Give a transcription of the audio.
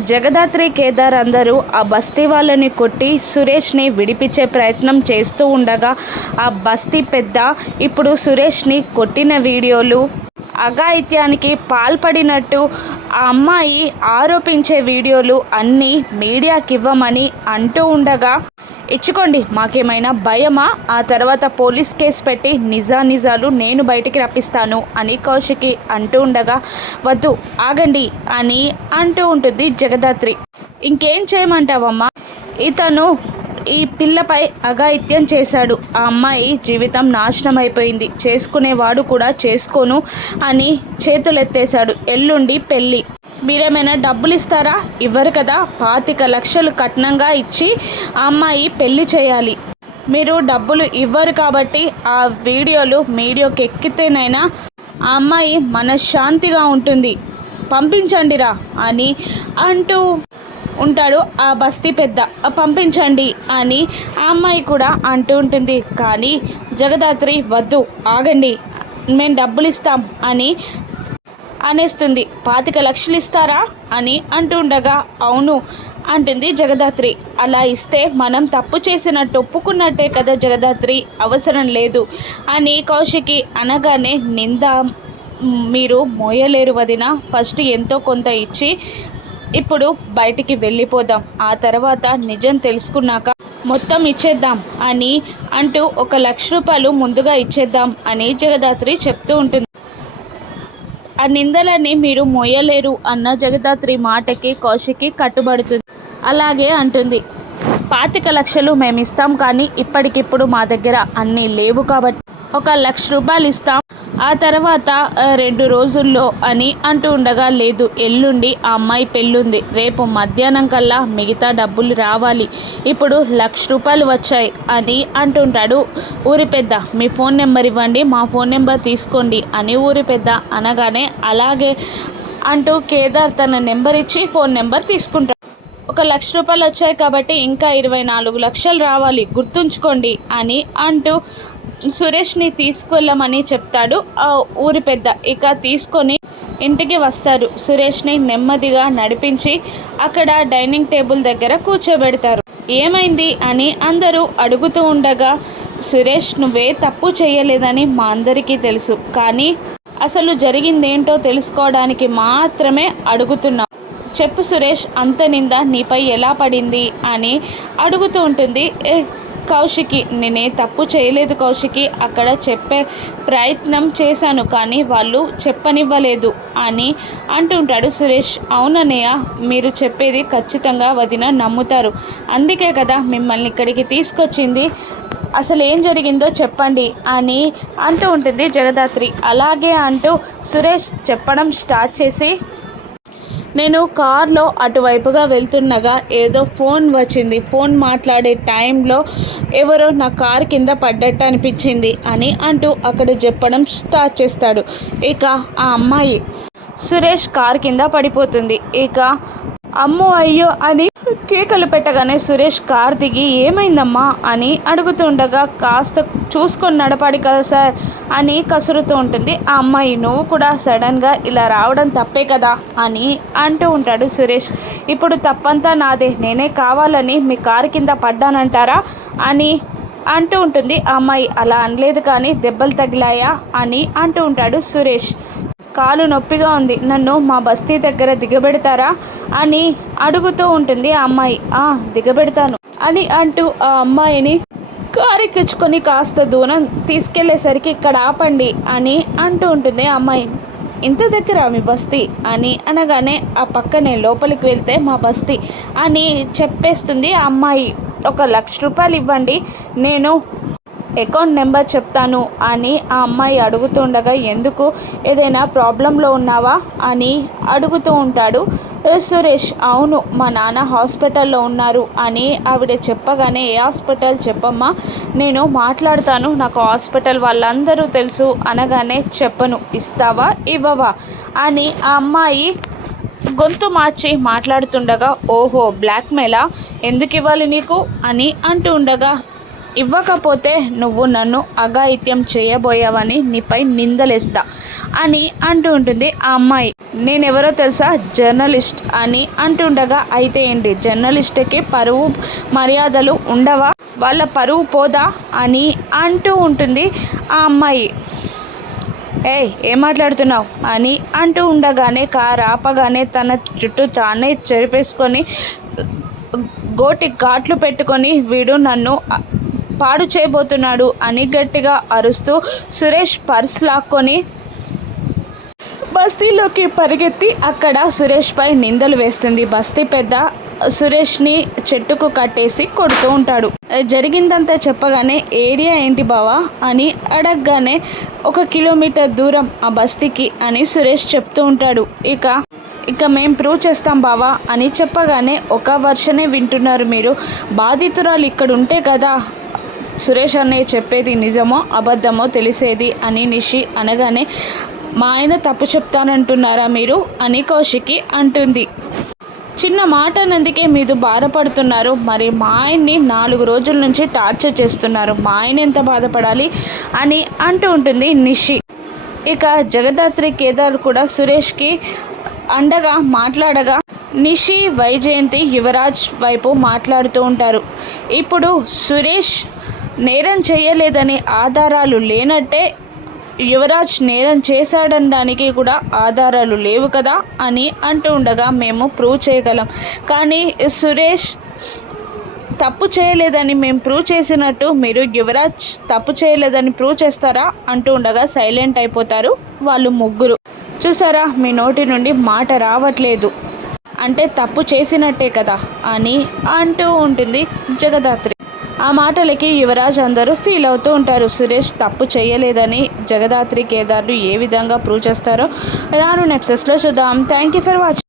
జగదాత్రి కేదార్ అందరూ ఆ బస్తీ వాళ్ళని కొట్టి సురేష్ని విడిపించే ప్రయత్నం చేస్తూ ఉండగా ఆ బస్తీ పెద్ద ఇప్పుడు సురేష్ని కొట్టిన వీడియోలు అఘాయిత్యానికి పాల్పడినట్టు ఆ అమ్మాయి ఆరోపించే వీడియోలు అన్నీ మీడియాకి ఇవ్వమని అంటూ ఉండగా ఇచ్చుకోండి. మాకేమైనా భయమా? ఆ తర్వాత పోలీస్ కేసు పెట్టి నిజా నిజాలు నేను బయటికి రప్పిస్తాను అని కౌశికి అంటూ ఉండగా వద్దు ఆగండి అని అంటూ ఉంటుంది జగదాత్రి. ఇంకేం చేయమంటావమ్మా? ఇతను ఈ పిల్లపై అఘాయిత్యం చేశాడు. ఆ అమ్మాయి జీవితం నాశనం అయిపోయింది చేసుకునేవాడు కూడా చేసుకోను అని చేతులెత్తేశాడు. ఎల్లుండి పెళ్ళి. మీరేమైనా డబ్బులు ఇస్తారా ఇవ్వరు కదా. పాతిక లక్షలు కట్నంగా ఇచ్చి ఆ అమ్మాయి పెళ్ళి చేయాలి. మీరు డబ్బులు ఇవ్వరు కాబట్టి ఆ వీడియోలు మీడియోకి ఎక్కితేనైనా ఆ అమ్మాయి మనశ్శాంతిగా ఉంటుంది. పంపించండిరా అని అంటూ ఉంటాడు ఆ బస్తీ పెద్ద. పంపించండి అని ఆ అమ్మాయి కూడా అంటూ ఉంటుంది. కానీ జగదాత్రి వద్దు ఆగండి. మేము డబ్బులు ఇస్తాం అని అనేస్తుంది. పాతిక లక్షలు ఇస్తారా? అని అంటుండగా అవును అంటుంది జగదాత్రి. అలా ఇస్తే మనం తప్పు చేసినట్టు ఒప్పుకున్నట్టే కదా జగదాత్రి అవసరం లేదు అని కౌశికి అనగానే నింద మీరు మోయలేరు వదిన ఫస్ట్ ఎంతో కొంత ఇచ్చి ఇప్పుడు బయటికి వెళ్ళిపోదాం. ఆ తర్వాత నిజం తెలుసుకున్నాక మొత్తం ఇచ్చేద్దాం అని అంటూ ఒక లక్ష రూపాయలు ముందుగా ఇచ్చేద్దాం అని జగదాత్రి చెప్తూ ఉంటుంది. ఆ నిందలని మీరు మోయలేరు అన్న జగదాత్రి మాటకి కౌశికి కట్టుబడుతుంది. అలాగే అంటుంది పాతిక లక్షలు మేమిస్తాం కానీ ఇప్పటికిప్పుడు మా దగ్గర అన్నీ లేవు కాబట్టి ఒక లక్ష రూపాయలు ఇస్తాం. ఆ తర్వాత రెండు రోజుల్లో అని అంటూ ఉండగా లేదు ఎల్లుండి ఆ అమ్మాయి పెళ్ళుంది. రేపు మధ్యాహ్నం కల్లా మిగతా డబ్బులు రావాలి. ఇప్పుడు లక్ష రూపాయలు వచ్చాయి అని అంటుంటాడు ఊరి పెద్ద. మీ ఫోన్ నెంబర్ ఇవ్వండి మా ఫోన్ నెంబర్ తీసుకోండి అని ఊరి పెద్ద అనగానే అలాగే అంటూ కేదార్ తన నెంబర్ ఇచ్చి ఫోన్ నెంబర్ తీసుకుంటాడు. ఒక లక్ష రూపాయలు వచ్చాయి కాబట్టి ఇంకా ఇరవై నాలుగు లక్షలు రావాలి గుర్తుంచుకోండి అని అంటూ సురేష్ని తీసుకెళ్ళమని చెప్తాడు. ఆ ఊరి పెద్ద ఇక తీసుకొని ఇంటికి వస్తారు. సురేష్ని నెమ్మదిగా నడిపించి అక్కడ డైనింగ్ టేబుల్ దగ్గర కూర్చోబెడతారు. ఏమైంది అని అందరూ అడుగుతూ ఉండగా సురేష్ నువ్వే తప్పు చేయలేదని మా అందరికీ తెలుసు. కానీ అసలు జరిగిందేంటో తెలుసుకోవడానికి మాత్రమే అడుగుతున్నాం చెప్పు సురేష్ అంత నింద నీపై ఎలా పడింది అని అడుగుతూ ఉంటుంది. "ఏ, కౌశికి నేనే తప్పు చేయలేదు కౌశికి. అక్కడ చెప్పే ప్రయత్నం చేశాను కానీ వాళ్ళు చెప్పనివ్వలేదు అని అంటుంటాడు సురేష్. అవునన్నయ్య మీరు చెప్పేది ఖచ్చితంగా వదిన నమ్ముతారు. అందుకే కదా మిమ్మల్ని ఇక్కడికి తీసుకొచ్చింది. అసలు ఏం జరిగిందో చెప్పండి అని అంటూ ఉంటుంది జగదాత్రి. అలాగే అంటూ సురేష్ చెప్పడం స్టార్ట్ చేసి నేను కార్లో అటువైపుగా వెళ్తుండగా ఏదో ఫోన్ వచ్చింది. ఫోన్ మాట్లాడే టైంలో ఎవరో నా కార్ కింద పడ్డట్టు అనిపించింది అని అంటూ అక్కడ చెప్పడం స్టార్ట్ చేస్తాడు. ఇక ఆ అమ్మాయి సురేష్ కార్ కింద పడిపోతుంది. ఇక అమ్మో అయ్యో అని కేకలు పెట్టగానే సురేష్ కార్ దిగి ఏమైందమ్మా? అని అడుగుతుండగా కాస్త చూసుకొని నడపాడు కదా సార్ అని కసురుతూ ఉంటుంది. ఆ అమ్మాయి నువ్వు కూడా సడన్గా ఇలా రావడం తప్పే కదా? అని అంటూ ఉంటాడు సురేష్. ఇప్పుడు తప్పంతా నాదే. నేనే కావాలని మీ కారు కింద పడ్డానంటారా? అని అంటూ ఉంటుంది. ఆ అమ్మాయి అలా అనలేదు కానీ దెబ్బలు తగిలాయా? అని అంటూ ఉంటాడు సురేష్. కాలు నొప్పిగా ఉంది. నన్ను మా బస్తీ దగ్గర దిగబెడతారా? అని అడుగుతూ ఉంటుంది ఆ అమ్మాయి. ఆ దిగబెడతాను అని అంటూ ఆ అమ్మాయిని కారెక్కించుకొని కాస్త దూరం తీసుకెళ్ళేసరికి ఇక్కడ ఆపండి అని అంటూ ఉంటుంది ఆ అమ్మాయి. ఇంత దగ్గర మీ బస్తీ? అని అనగానే ఆ పక్కనే లోపలికి వెళ్తే మా బస్తీ అని చెప్పేస్తుంది ఆ అమ్మాయి. ఒక లక్ష రూపాయలు ఇవ్వండి. నేను అకౌంట్ నెంబర్ చెప్తాను అని ఆ అమ్మాయి అడుగుతుండగా ఎందుకు? ఏదైనా ప్రాబ్లంలో ఉన్నావా? అని అడుగుతూ ఉంటాడు. సురేష్ అవును మా నాన్న హాస్పిటల్లో ఉన్నారు అని ఆవిడ చెప్పగానే ఏ హాస్పిటల్ చెప్పమ్మా నేను మాట్లాడతాను నాకు హాస్పిటల్ వాళ్ళందరూ తెలుసు అనగానే చెప్పను ఇస్తావా ఇవ్వవా? అని ఆ అమ్మాయి గొంతు మార్చి మాట్లాడుతుండగా ఓహో బ్లాక్మెయిలా? ఎందుకు ఇవ్వాలి నీకు? అని అంటూ ఉండగా ఇవ్వకపోతే నువ్వు నన్ను అఘాయిత్యం చేయబోయావని నీపై నిందలేస్తా అని అంటూ ఉంటుంది ఆ అమ్మాయి. నేనెవరో తెలుసా? జర్నలిస్ట్ అని అంటుండగా అయితే ఏంటి? జర్నలిస్ట్కి పరువు మర్యాదలు ఉండవా? వాళ్ళ పరువు పోదా? అని అంటూ ఉంటుంది ఆ అమ్మాయి. ఏయ్ ఏం మాట్లాడుతున్నావు? అని అంటూ ఉండగానే కారు ఆపగానే తన చుట్టూ తానే చెరిపేసుకొని గోటి ఘాట్లు పెట్టుకొని వీడు నన్ను పాడు చేయబోతున్నాడు అని గట్టిగా అరుస్తూ సురేష్ పర్స్ లాక్కొని బస్తీలోకి పరిగెత్తి అక్కడ సురేష్పై నిందలు వేస్తుంది. బస్తీ పెద్ద సురేష్ని చెట్టుకు కట్టేసి కొడుతూ ఉంటాడు. జరిగిందంతా చెప్పగానే ఏరియా ఏంటి బావా? అని అడగగానే ఒక కిలోమీటర్ దూరం ఆ బస్తీకి అని సురేష్ చెప్తూ ఉంటాడు. ఇక ఇక మేం ప్రూవ్ చేస్తాం బావా అని చెప్పగానే ఒక వర్షనే వింటున్నారు మీరు. బాధితురాలు ఇక్కడ ఉంటే కదా సురేష్ అన్నయ్య చెప్పేది నిజమో అబద్ధమో తెలిసేది అని నిషి అనగానే మా ఆయన తప్పు చెప్తానంటున్నారా మీరు? అని కౌశికి అంటుంది. చిన్న మాట అన్నందుకే మీరు బాధపడుతున్నారు. మరి మా ఆయన్ని నాలుగు రోజుల నుంచి టార్చర్ చేస్తున్నారు. మా ఆయన ఎంత బాధపడాలి అని అంటూ ఉంటుంది నిషి. ఇక జగదాత్రి కేదార్ కూడా సురేష్కి అండగా మాట్లాడగా నిషి వైజయంతి యువరాజ్ వైపు మాట్లాడుతూ ఉంటారు. ఇప్పుడు సురేష్ నేరం చేయలేదని ఆధారాలు లేనట్టే యువరాజ్ నేరం చేశాడనడానికి కూడా ఆధారాలు లేవు కదా అని అంటూ ఉండగా మేము ప్రూవ్ చేయగలం. కానీ సురేష్ తప్పు చేయలేదని మేము ప్రూవ్ చేసినట్టు మీరు యువరాజ్ తప్పు చేయలేదని ప్రూవ్ చేస్తారా అంటూ ఉండగా సైలెంట్ అయిపోతారు వాళ్ళు ముగ్గురు. చూసారా మీ నోటి నుండి మాట రావట్లేదు. అంటే తప్పు చేసినట్టే కదా అని అంటూ ఉంటుంది జగదాత్రి. ఆ మాటలకి యువరాజ్ అందరూ ఫీల్ అవుతూ ఉంటారు. సురేష్ తప్పు చేయలేదని జగదాత్రి కేదార్లు ఏ విధంగా ప్రూవ్ చేస్తారో రాను నెప్సెస్లో చూద్దాం. Thank you for watching